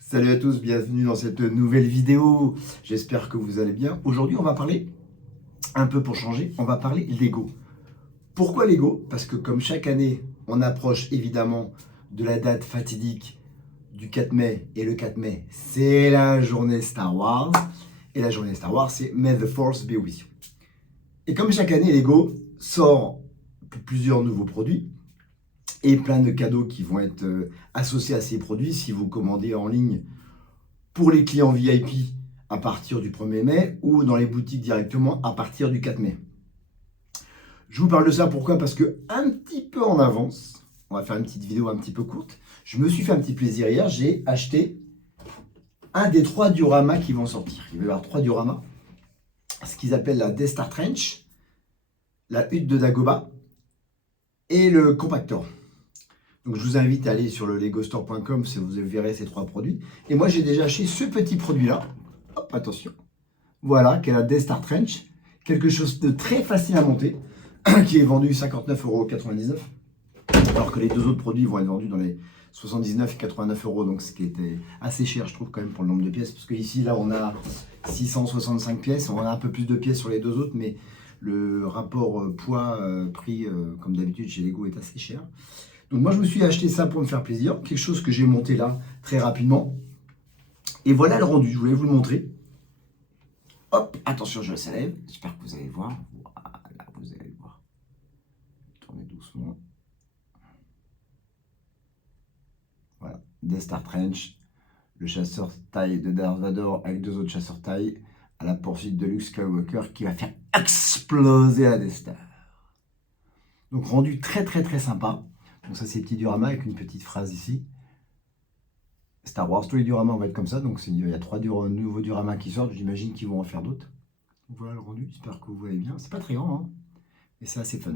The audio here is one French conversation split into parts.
Salut à tous, bienvenue dans cette nouvelle vidéo. J'espère que vous allez bien. Aujourd'hui, on va parler, un peu pour changer, on va parler Lego. Pourquoi Lego? Parce que comme chaque année, on approche évidemment de la date fatidique du 4 mai. Et le 4 mai, c'est la journée Star Wars. Et la journée Star Wars, c'est May the Force be with you. Et comme chaque année, Lego sort plusieurs nouveaux produits et plein de cadeaux qui vont être associés à ces produits si vous commandez en ligne pour les clients VIP à partir du 1er mai ou dans les boutiques directement à partir du 4 mai. Je vous parle de ça pourquoi? Parce que un petit peu en avance, on va faire une petite vidéo un petit peu courte, je me suis fait un petit plaisir hier, j'ai acheté un des 3 dioramas qui vont sortir. Il va y avoir 3 dioramas, ce qu'ils appellent la Death Star Trench, la hutte de Dagobah et le compactor. Donc je vous invite à aller sur le legostore.com si vous verrez ces 3 produits. Et moi j'ai déjà acheté ce petit produit-là. Hop, attention. Voilà, qui est la Death Star Trench. Quelque chose de très facile à monter, qui est vendu 59,99 €. Alors que les 2 autres produits vont être vendus dans les 79 et 89 €. Donc ce qui était assez cher, je trouve, quand même, pour le nombre de pièces. Parce que ici, là, on a 665 pièces. On a un peu plus de pièces sur les 2 autres, mais le rapport poids-prix, comme d'habitude chez Lego, est assez cher. Donc moi je me suis acheté ça pour me faire plaisir, quelque chose que j'ai monté là très rapidement. Et voilà le rendu, je voulais vous le montrer. Hop, attention, je le lève, j'espère que vous allez voir. Voilà, vous allez le voir. Tournez doucement. Voilà, Death Star Trench, le chasseur taille de Darth Vader avec 2 autres chasseurs taille à la poursuite de Luke Skywalker qui va faire exploser la Death Star. Donc rendu très très très sympa. Donc ça c'est petit diorama avec une petite phrase ici. Star Wars, tous les dioramas vont être comme ça. Donc il y a 3 nouveaux dioramas qui sortent. J'imagine qu'ils vont en faire d'autres. Voilà le rendu, j'espère que vous voyez bien. C'est pas très grand, hein, mais c'est assez fun.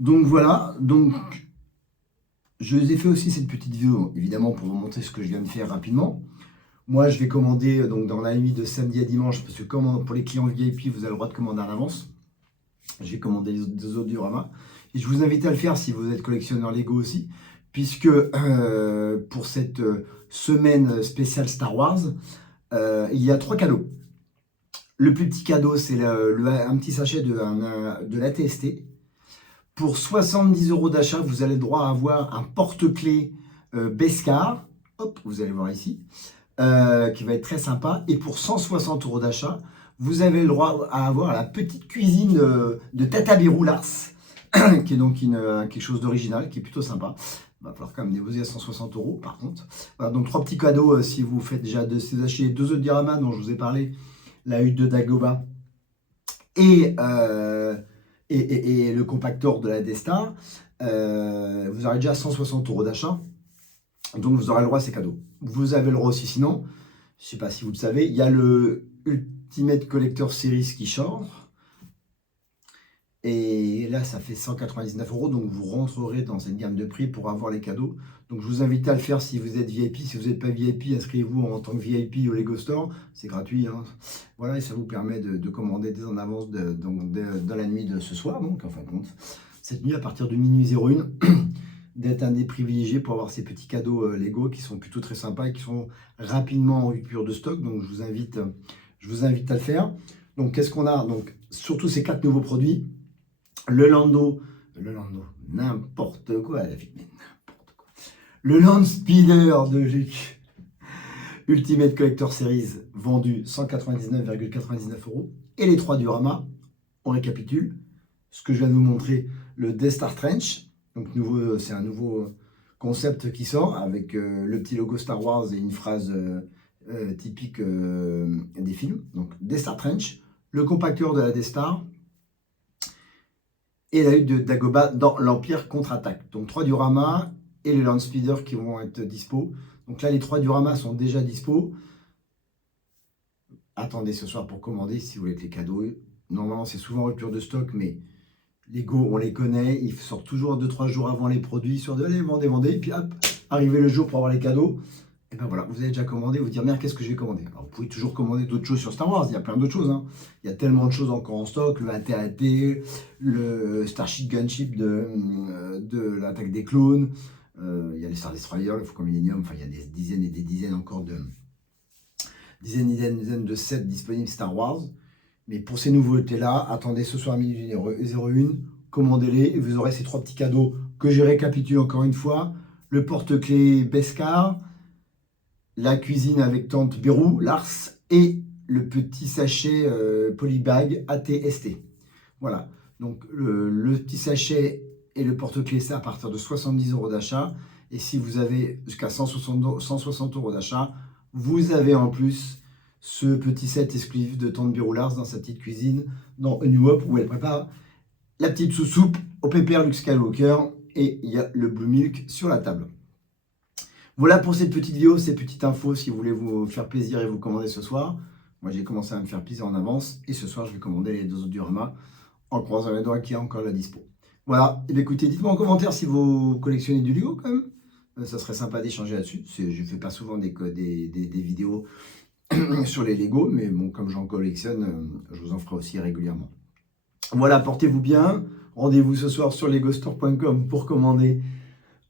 Donc voilà, donc je vous ai fait aussi cette petite vidéo, évidemment pour vous montrer ce que je viens de faire rapidement. Moi je vais commander donc dans la nuit de samedi à dimanche, parce que comme pour les clients VIP, vous avez le droit de commander à l'avance. J'ai commandé les 2 autres dioramas. Et je vous invite à le faire si vous êtes collectionneur Lego aussi, puisque pour cette semaine spéciale Star Wars, il y a 3 cadeaux. Le plus petit cadeau, c'est un petit sachet de l'ATST. Pour 70 € d'achat, vous avez le droit à avoir un porte-clés Beskar. Hop, vous allez voir ici, qui va être très sympa. Et pour 160 € d'achat, vous avez le droit à avoir la petite cuisine de Tata Birou Lars, qui est donc quelque chose d'original, qui est plutôt sympa. Il va falloir quand même négocier à 160 € par contre. Voilà, donc 3 petits cadeaux si vous faites déjà acheter 2 autres dioramas dont je vous ai parlé, la hutte de Dagobah et le compactor de la Death Star. Vous aurez déjà 160 € d'achat, donc vous aurez le droit à ces cadeaux. Vous avez le droit aussi, sinon, je ne sais pas si vous le savez, il y a le Ultimate Collector Series qui sort. Et là, ça fait 199 €, donc vous rentrerez dans cette gamme de prix pour avoir les cadeaux. Donc je vous invite à le faire si vous êtes VIP. Si vous n'êtes pas VIP, inscrivez-vous en tant que VIP au Lego Store. C'est gratuit, hein. Voilà, et ça vous permet de commander dès en avance dans la nuit de ce soir. Donc en fin de compte, cette nuit à partir de minuit 01, d'être un des privilégiés pour avoir ces petits cadeaux Lego qui sont plutôt très sympas et qui sont rapidement en rupture de stock. Donc je vous invite à le faire. Donc qu'est-ce qu'on a? Donc surtout ces 4 nouveaux produits. Le Lando, n'importe quoi, la fille, mais n'importe quoi. Le Land Speeder de Luke, Ultimate Collector Series, vendu 199,99 €. Et les 3 dioramas, on récapitule. Ce que je viens de vous montrer, le Death Star Trench. Donc c'est un nouveau concept qui sort avec le petit logo Star Wars et une phrase typique des films. Donc Death Star Trench, le compacteur de la Death Star, et la hutte de Dagobah dans l'Empire contre-attaque. Donc 3 dioramas et le Land Speeder qui vont être dispo. Donc là, les 3 dioramas sont déjà dispo. Attendez ce soir pour commander si vous voulez les cadeaux. Normalement, c'est souvent rupture de stock, mais Lego, on les connaît. Ils sortent toujours 2-3 jours avant les produits sur de allez, vendez. Puis hop, arrivé le jour pour avoir les cadeaux. Et ben voilà, vous avez déjà commandé, vous dire merde, qu'est-ce que je vais commander? Alors vous pouvez toujours commander d'autres choses sur Star Wars, il y a plein d'autres choses, hein. Il y a tellement de choses encore en stock, le AT-AT, le Starship Gunship de l'attaque des clones, il y a les Star Destroyer, le Faucon Millennium, enfin il y a des dizaines et des dizaines encore dizaines de sets disponibles Star Wars. Mais pour ces nouveautés-là, attendez ce soir à minuit 01, commandez-les et vous aurez ces 3 petits cadeaux que je récapitule encore une fois. Le porte-clés Beskar, la cuisine avec tante Bérou, Lars, et le petit sachet Polybag ATST. Voilà, donc le petit sachet et le porte-clés, c'est à partir de 70 € d'achat. Et si vous avez jusqu'à 160 € d'achat, vous avez en plus ce petit set exclusif de tante Bérou Lars dans sa petite cuisine, dans A New Hope, où elle prépare la petite sous-soupe au pépère Luke Skywalker, et il y a le Blue Milk sur la table. Voilà pour cette petite vidéo, ces petites infos, si vous voulez vous faire plaisir et vous commander ce soir. Moi, j'ai commencé à me faire plaisir en avance, et ce soir, je vais commander les 2 autres Diorama, en croisant les doigts qu'il y a encore la dispo. Voilà, et bien écoutez, dites-moi en commentaire si vous collectionnez du Lego quand même. Ça serait sympa d'échanger là-dessus. Je ne fais pas souvent des vidéos sur les Lego, mais bon, comme j'en collectionne, je vous en ferai aussi régulièrement. Voilà, portez-vous bien. Rendez-vous ce soir sur legostore.com pour commander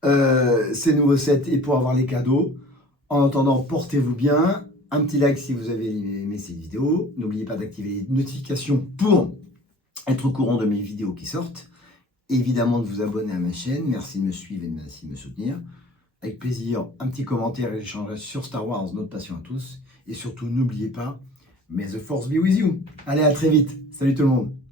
ces nouveaux sets et pour avoir les cadeaux. En attendant, portez-vous bien. Un petit like si vous avez aimé cette vidéo. N'oubliez pas d'activer les notifications pour être au courant de mes vidéos qui sortent. Évidemment de vous abonner à ma chaîne. Merci de me suivre et merci de me soutenir. Avec plaisir, un petit commentaire et j'échangerai sur Star Wars, notre passion à tous. Et surtout, n'oubliez pas, may the force be with you. Allez, à très vite. Salut tout le monde.